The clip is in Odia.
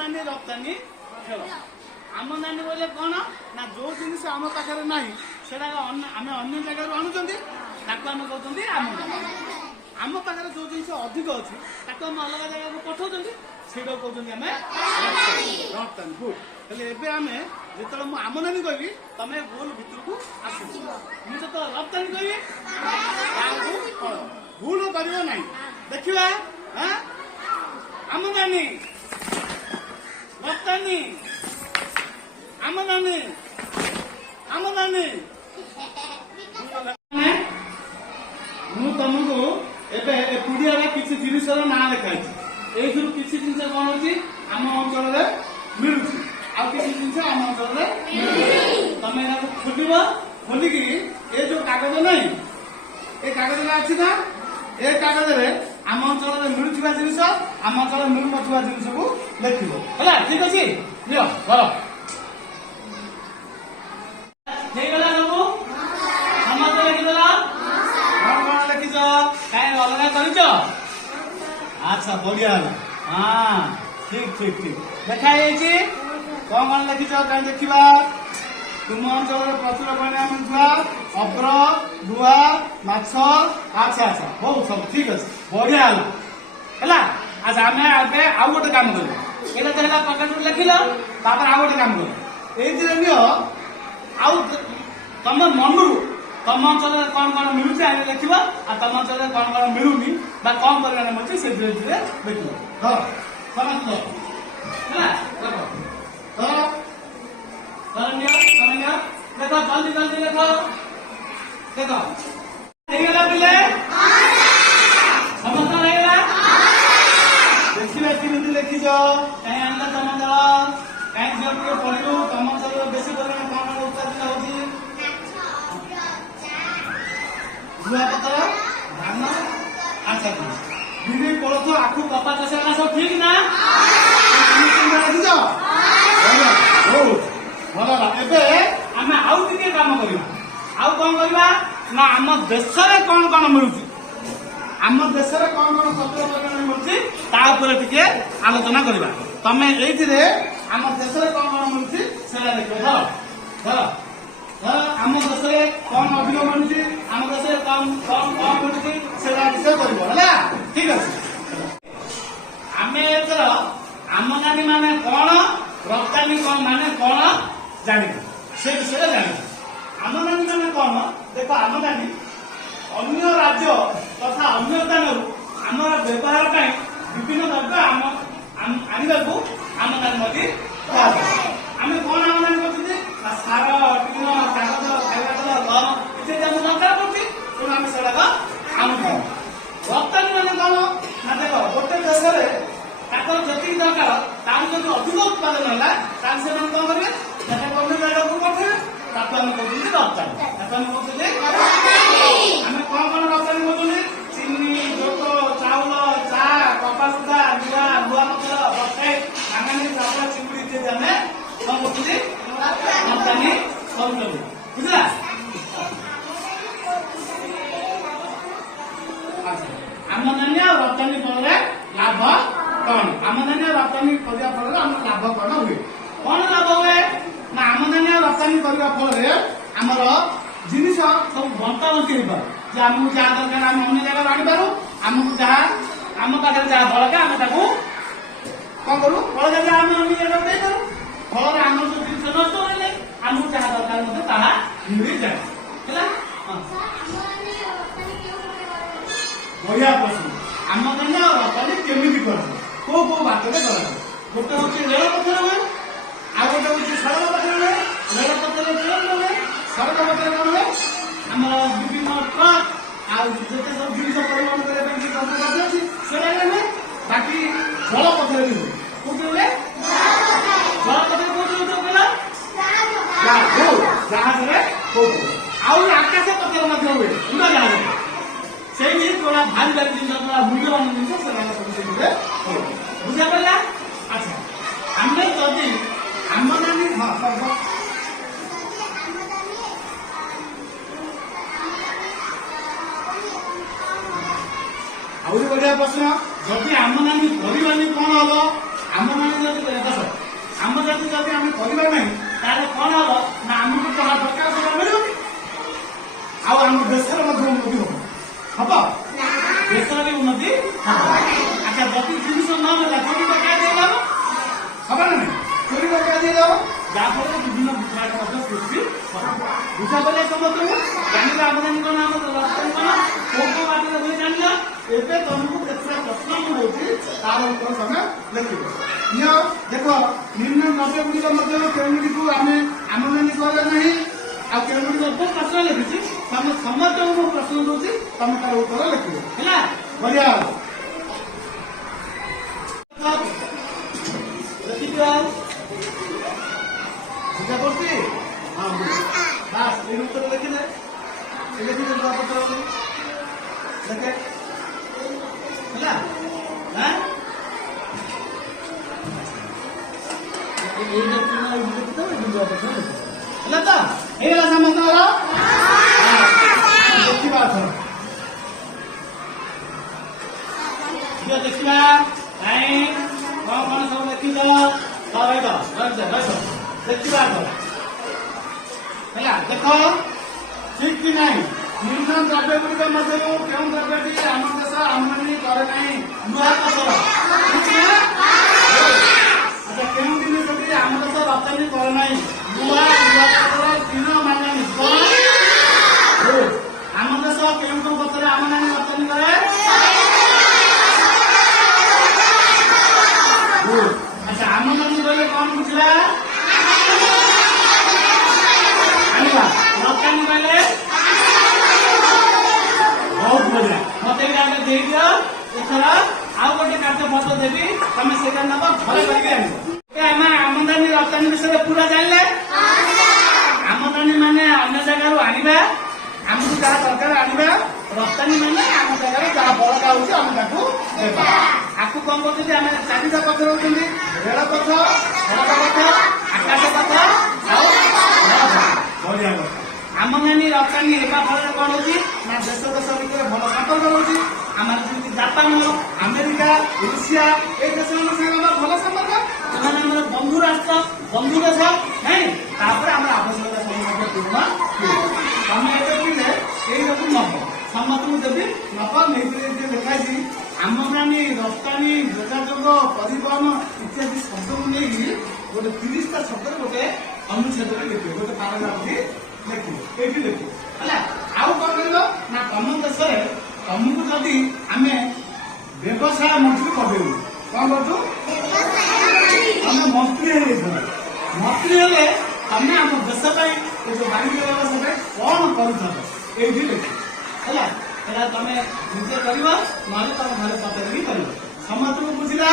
ଆମଦାନୀ ରପ୍ତାନି ଖେଳ। ଆମଦାନୀ ବୋଲେ କଣ ନା ଯୋଉ ଜିନିଷ ଆମ ପାଖରେ ନାହିଁ ସେଟା ଆମେ ଅନ୍ୟ ଜାଗାରୁ ଆଣୁଛନ୍ତି ତାକୁ ଆମେ କହୁଛନ୍ତି ଆମଦାନୀ। ଆମ ପାଖରେ ଯୋଉ ଜିନିଷ ଅଧିକ ଅଛି ତାକୁ ଆମେ ଅଲଗା ଜାଗାକୁ ପଠାଉଛନ୍ତି ସେଇଟାକୁ କହୁଛନ୍ତି ଆମେ ରପ୍ତାନି। ଗୁଡ୍। ହେଲେ ଏବେ ଆମେ ଯେତେବେଳେ ମୁଁ ଆମଦାନୀ କହିବି ତମେ ଭୁଲ ଭିତରକୁ ଆସିବ। ମୁଁ ଯେତେବେଳେ ରପ୍ତାନି କହିବି ଭୁଲ କରିବ ନାହିଁ। ଦେଖିବା ଆମଦାନୀ ରପ୍ତାନି ଆମଦାନୀ ଆମଦାନୀ। ମୁଁ ତମକୁ ଏବେ ପୁଡ଼ିଆରେ କିଛି ଜିନିଷର ନାଁ ଲେଖାଇଛି। ଏଇଥିରୁ କିଛି ଜିନିଷ କଣ ହଉଛି ଆମ ଅଞ୍ଚଳରେ ମିଳୁଛି ଆଉ କିଛି ଜିନିଷ ଆମ ଅଞ୍ଚଳରେ ତମେ ଏହାକୁ ଖୋଲିବ। ଖୋଲିକି ଏ ଯୋଉ କାଗଜ ନାହିଁ ଏ କାଗଜରେ ଅଛି ନା ଏ କାଗଜରେ ଆମ ଅଞ୍ଚଳରେ ମିଳୁଥିବା ଜିନିଷ ଆମ ଅଞ୍ଚଳରେ ମିଳୁନଥିବା ଜିନିଷକୁ ଲେଖିବ ହେଲା। ଠିକ ଅଛି ନିଅ କର। ହେଇଗଲା ସବୁ ସମସ୍ତେ ଲେଖିଦେଲ। କଣ କଣ ଲେଖିଛ କାହିଁ ଅଲଗା କରିଛ? ଆଚ୍ଛା ବଢିଆ ହେଲା। ହଁ ଠିକ ଠିକ ଠିକ ଲେଖା ହେଇଯାଇଛି। କଣ କଣ ଲେଖିଛ କାହିଁ ଦେଖିବା। ତୁମ ଅଞ୍ଚଳରେ ପ୍ରଚୁର ପରିମାଣରେ ମିଳୁଥିବା ଅଗ୍ର ଲୁହା ମାଛ। ଆଚ୍ଛା ଆଚ୍ଛା ହଉ ସବୁ ଠିକ ଅଛି ବଢିଆ ହେଲା ହେଲା। ଆଚ୍ଛା ଆମେ ଏବେ ଆଉ ଗୋଟେ କାମ କରିବା। ଏଇଟା ତ ହେଲା ପକେଟରେ ଲେଖିଲ ତାପରେ ଆଉ ଗୋଟେ କାମ କରିବା। ଏଇଥିରେ ନିଅ ଆଉ ତମ ମନରୁ ତମ ଅଞ୍ଚଳରେ କଣ କଣ ମିଳୁଛି ଆଗେ ଲେଖିବ ଆଉ ତମ ଅଞ୍ଚଳରେ କଣ କଣ ମିଳୁନି ବା କମ ପରିମାଣରେ ମିଳୁଛି ସେ ଧୀରେ ଧୀରେ ଲେଖିବ। ଧର ସମସ୍ତ ହେଲା ଧର ନିଅ ଦେଖ ଜଲ୍ଦି ଜଲ୍ଦି ଲେଖ। ଦେଖ ହେଇଗଲା ପିଲେ ସମସ୍ତ ହେଇଗଲା। ଦେଖିବା କେମିତି ଲେଖିଛ କାହିଁ ଆଣିଲ ତମ ଦଳ କାହିଁ ଝିଅ ଟିକେ ପଢିଲୁ। ତମ ଅଞ୍ଚଳରେ ବେଶୀ ପରିମାଣ କଣ କଣ ଉତ୍ପାଦିତ ହଉଛି? ଗୁଆପତ୍ର ଧାନ। ଆଚ୍ଛା ବିରି କୋଳଥ ଆଖୁ କପା ଚାଷ ହେଲା ସବୁ ଠିକ ନା? ଲେଖିଛ ଭଲ ହେଲା। ଏବେ ଆମେ ଆଉ ଟିକେ କାମ କରିବା। ଆଉ କଣ କରିବା ନା ଆମ ଦେଶରେ କଣ କଣ ମିଳୁଛି ଆମ ଦେଶରେ କଣ କଣ ପ୍ରଚୁର ପରିମାଣରେ ମିଳୁଛି ତା ଉପରେ ଟିକେ ଆଲୋଚନା କରିବା। ତମେ ଏଇଥିରେ ଆମ ଦେଶରେ କଣ କଣ ମିଳୁଛି ସେଇଟା ଦେଖିବ। ଧର ଆମ ଦେଶରେ କଣ ଅଧିକ ମିଳୁଛି ଆମ ଦେଶରେ କମ ମିଳୁଛି ସେଇଟା ବିଷୟ କରିବ ହେଲା। ଠିକ ଅଛି। ଆମେ ଏଥର ଆମଦାନୀ ମାନେ କଣ ରପ୍ତାନି କଣ ମାନେ କଣ ଜାଣିବ ସେ ବିଷୟରେ ଜାଣିବ। ଆମଦାନୀ ମାନେ କଣ ଦେଖ ଆମଦାନୀ ଅନ୍ୟ ରାଜ୍ୟ ତଥା ଅନ୍ୟ ସ୍ଥାନରୁ ଆମର ବ୍ୟବହାର ପାଇଁ ବିଭିନ୍ନ ଦ୍ରବ୍ୟ ଆଣିବାକୁ ଆମଦାନୀ ମଧ୍ୟ କୁହାଯାଏ। ଆମେ କଣ ଆମଦାନୀ କରୁଛନ୍ତି ନା ସାର ଟିଣ କାଗଜ ଖାଇବା ତେଲ ଲବଣ ଇତ୍ୟାଦି ଆମ ଦରକାର ପଡୁଛି ତେଣୁ ଆମେ ସେଗୁଡାକ ଆଣୁଛୁ। ରପ୍ତାନୀ ମାନେ କଣ ନା ଦେଖ ଗୋଟେ ଦେଶରେ ତାଙ୍କର ଯେତିକି ଦରକାର ତାର ଯଦି ଅଧିକ ଉତ୍ପାଦନ ହେଲା ତାହେଲେ ସେମାନେ କଣ କରିବେ ସେଟାକୁ ଅନ୍ୟ ଜାଗାକୁ ପଠେଇବେ ତାକୁ ଆମେ କହୁଛନ୍ତି ରପ୍ତାନୀ। ତାକୁ ଆମେ କହୁଛନ୍ତି ଆମେ କଣ କଣ ରପ୍ତାନୀ କରୁଛନ୍ତି ଚିନି ଜୋଟ ଚାଉଳ ଚା କପା ସୁତା ଲୁହା ଲୁହାପଥର ବକ୍ସାଇଟ୍ ମାଙ୍ଗାନିଜ ରବର ଚିଙ୍ଗୁଡି ଇତ୍ୟାଦି ଆମେ କଣ କରୁଛନ୍ତି ରପ୍ତାନୀ କରୁଛନ୍ତି। ବୁଝିଲା? ଆମଦାନୀ ଆଉ ରପ୍ତାନୀ ଫଳରେ ଲାଭ କଣ? ଆମଦାନୀ ଆଉ ରପ୍ତାନୀ କରିବା ଫଳରେ ଆମର ଲାଭ କଣ ହୁଏ? କଣ ଲାଭ ହୁଏ ନା ଆମଦାନୀ ଆଉ ରପ୍ତାନୀ କରିବା ଫଳରେ ଆମର ଜିନିଷ ସବୁ ବଣ୍ଟା ବଣ୍ଟି ହେଇପାରୁ। ଯେ ଆମକୁ ଯାହା ଦରକାର ଆମେ ଅନ୍ୟ ଜାଗାରୁ ଆଣିପାରୁ। ଆମକୁ ଯାହା ଆମ ପାଖରେ ଯାହା ବଳକା ଆମେ ତାକୁ କଣ କରୁ ବଳକା ଯାହା ଆମେ ଅନ୍ୟ ଜାଗାରୁ ଦେଇପାରୁ। ଫଳରେ ଆମର ଯୋଉ ଜିନିଷ ନଷ୍ଟ ହେଲେ ଆମକୁ ଯାହା ଦରକାର ମଧ୍ୟ ତାହା ମିଳିଯାଏ ହେଲା। ବଢିଆ ପ୍ରଶ୍ନ। ଆମଦାନୀ ଆଉ ରପ୍ତାନୀ କେମିତି କରାଯାଏ କୋଉ କୋଉ ବାଟରେ କରାଯାଏ? ଗୋଟେ ହଉଛି ରେଳ ପଥରେ ହୁଏ ଆଉ ଗୋଟେ ହଉଛି ସଡ଼କ ପଥରେ ହୁଏ। ରେଳ ପଥରେ ଟ୍ରେନ ହୁଏ ସଡ଼କ ପଥରେ କଣ ହୁଏ ଆମର ବିଭିନ୍ନ ଟ୍ରକ୍ ଆଉ ଯେତେ ସବୁ ଜିନିଷ ପରିବହନ କରିବା ପାଇଁ ଯୋଉ ଯନ୍ତ୍ରପାତି ଅଛି ସେଇଟା ହୁଏ। ବାକି ଜଳ ପଥରେ ବି ହୁଏ। କୋଉଠି ହୁଏ ଜଳ ପଥରେ କୋଉଠି ହଉଛି ଜାହାଜରେ କୋଉଠି ଆଉ ଆକାଶ ପଥରେ ମଧ୍ୟ ହୁଏ ଉଡ଼ାଜାହାଜରେ। ସେଇଠି ଯୋଉଟା ଭାରି ଭାରି ଜିନିଷ ଯୋଉଟା ମୂଲ୍ୟବାନ ଜିନିଷ ସେମାନେ ସବୁ ସେଇଥିରେ ବୁଝା ପଡ଼ିଲା। ଆଚ୍ଛା ଆମେ ଯଦି ଆମଦାନୀ ଆହୁରି ବଢିଆ ପ୍ରଶ୍ନ ଯଦି ଆମଦାନୀ କରିବାନି କଣ ହବ ଆମ ମାନେ ଯଦି ଦେଖ ଆମ ଯଦି ଆମେ କରିବା ନାହିଁ ତାହେଲେ କଣ ହବ ନା ଆମକୁ ଯାହା ଦରକାର ସେଟା ମିଳିବନି ଆଉ ଆମ ଦେଶର ମଧ୍ୟ ଉନ୍ନତି ହବ ଦେଶର ବି ଉନ୍ନତି ହବ। ଆଚ୍ଛା ଯଦି ଜିନିଷ ନ ମିଳିଲା ଚୋରି ଡକାୟତ ଦେଇଦେବ ହବ ନା ନାହିଁ ଚୋରି ଡକାୟତ ଦେଇଦେବ ଯାହାଫଳରେ ବିଭିନ୍ନ ବିଭ୍ରାଟ ମଧ୍ୟ ସୃଷ୍ଟି ବୁଝା ପଡ଼ିଲା ସମସ୍ତଙ୍କୁ ଜାଣିବା ଆମଦାନୀ କଣ ଆମ ରପ୍ତାନୀ କଣ କୋଉ କୋଉ ବାଟରେ ହୁଏ ଜାଣିଲ ଏବେ ତମକୁ କେତେଟା ପ୍ରଶ୍ନ ମୁଁ ଦଉଛି ତାର ଉତ୍ତର ତମେ ଲେଖିବ ନିଅ ଦେଖ ନିମ୍ନ ଦ୍ରବ୍ୟ ଗୁଡ଼ିକ ମଧ୍ୟରୁ କେଉଁଗୁଡ଼ିକୁ ଆମେ ଆମଦାନୀ କଲେ ନାହିଁ ଆଉ କେଉଁଗୁଡ଼ିକ ବହୁତ ପ୍ରଶ୍ନ ଲେଖିଛି ତମେ ସମସ୍ତଙ୍କୁ ମୁଁ ପ୍ରଶ୍ନ ଦଉଛି ତମେ ତାର ଉତ୍ତର ଲେଖିବ ହେଲା ବଢିଆ ଲେଖିଦିଅ ବୁଝା ପଡୁଛି ହଁ ବାସ୍ ଏଇ ଉତ୍ତର ଲେଖିଲେ ଲେଖିଲେ ଜବାପତ୍ର ଲେଖେ ହେଲା ହେଲା ତ ହେଇଗଲା ସମସ୍ତଙ୍କର ଦେଖିବା ଦେଖିବା କାଇଁ କଣ କଣ ସବୁ ଲେଖିଛ ଦେଖିବା ହେଲା ଦେଖ ଠିକ କି ନାହିଁ ନିମ୍ନ ଦ୍ରବ୍ୟ ଗୁଡ଼ିକ ମଧ୍ୟରୁ କେଉଁ ଦ୍ରବ୍ୟଟି ଆମ ଦେଶ ଆମଦାନୀ କରେ ନାହିଁ ନୂଆ ଫସଲ ଆଚ୍ଛା କେଉଁ ଜିନିଷଟି ଆମ ଦେଶ ରପ୍ତାନୀ କରେ ନାହିଁ ନୂଆ ଫସଲ ଦିନ ମାନାନୀ ଆମ ଦେଶ କେଉଁ କେଉଁ ଫସଲ ଆମଦାନୀ ରପ୍ତାନୀ କରେ ଆଚ୍ଛା ଆମଦାନୀ କହିଲେ କଣ ବୁଝିଲା ଆଣିବା ରପ୍ତାନୀ କହିଲେ ବହୁତ ବଢିଆ ମତେ ଏଇଟା ଆମେ ଦେଇଦିଅ ଏଥର ଆଉ ଗୋଟେ କାର୍ଯ୍ୟ ଫଟୋ ଦେବି ତମେ ସେଇଟା ନେବ ଘରେ କରିକି ଆଣିବ ଆମେ ଆମଦାନୀ ରପ୍ତାନୀ ବିଷୟରେ ପୁରା ଜାଣିଲେ ଆମଦାନୀ ମାନେ ଅନ୍ୟ ଜାଗାରୁ ଆଣିବା ଆମକୁ ଯାହା ଦରକାର ଆଣିବା ରପ୍ତାନୀ ମାନେ ଆମ ଜାଗାରେ ଯାହା ବଳକା ହଉଛି ଆମେ ତାକୁ ଦେବା ଆକୁ କଣ କରୁଛନ୍ତି ଆମେ ଚାରିଟା ପଥ ରହୁଛନ୍ତି ରେଳପଥ ସଡ଼କ ପଥ ଆକାଶ ପଥ ଆଉ ବଢିଆ କଥା ଆମଦାନୀ ରପ୍ତାନୀ ହେବା ଫଳରେ କଣ ହଉଛି ନା ଦେଶ ଦେଶ ଭିତରେ ଭଲ ସମ୍ପର୍କ ରହୁଛି ଆମର ଯେମିତି ଜାପାନ ଆମେରିକା ରୁଷିଆ ଏଇ ଦେଶମାନଙ୍କ ସାଙ୍ଗେ ଆମର ଭଲ ସମ୍ପର୍କ ସେମାନେ ଆମର ବନ୍ଧୁ ରାଷ୍ଟ୍ର ବନ୍ଧୁ ଦେଶ ନାଇଁ ତାପରେ ଆମର ଆବଶ୍ୟକତା ସବୁ ମଧ୍ୟ ପୂର୍ଣ୍ଣ ତମେ ଏବେ ପିଲେ ଏଇଟାକୁ ନବ ସମସ୍ତଙ୍କୁ ଦେବି ନବ ନେଇଥିଲେ ଲେଖାଇଛି ଆମଦାନୀ ରପ୍ତାନୀ ଯୋଗାଯୋଗ ପରିବହନ ଇତ୍ୟାଦି ଶବ୍ଦକୁ ନେଇକି ଗୋଟେ 30ଟା ଶବ୍ଦରେ ଗୋଟେ ଅନୁଚ୍ଛେଦରେ ଲେଖିବେ ଗୋଟେ ପାରାଗ୍ରାଫ ଲେଖିବ ଏଇଠି ଲେଖିବ ହେଲା ଆଉ କଣ କରିବ ନା ତମ ଦେଶରେ ତମକୁ ଯଦି ଆମେ ବ୍ୟବସାୟ ମନ୍ତ୍ରୀ କରିଦେବୁ କଣ କରୁଛୁ ତମେ ମନ୍ତ୍ରୀ ହେଇଯାଇଛ ମନ୍ତ୍ରୀ ହେଲେ ତମେ ଆମ ଦେଶ ପାଇଁ ଏ ଯୋଉ ବାଣିଜ୍ୟ ବ୍ୟବସାୟ ପାଇଁ କଣ କରୁଛ ଏଇଠି ଲେଖିବ ହେଲା ହେଲା ତମେ ନିଜେ କରିବ ନହେଲେ ତମ ଘରେ ପଚାରିକି କରିବ ସମସ୍ତଙ୍କୁ ବୁଝିଲା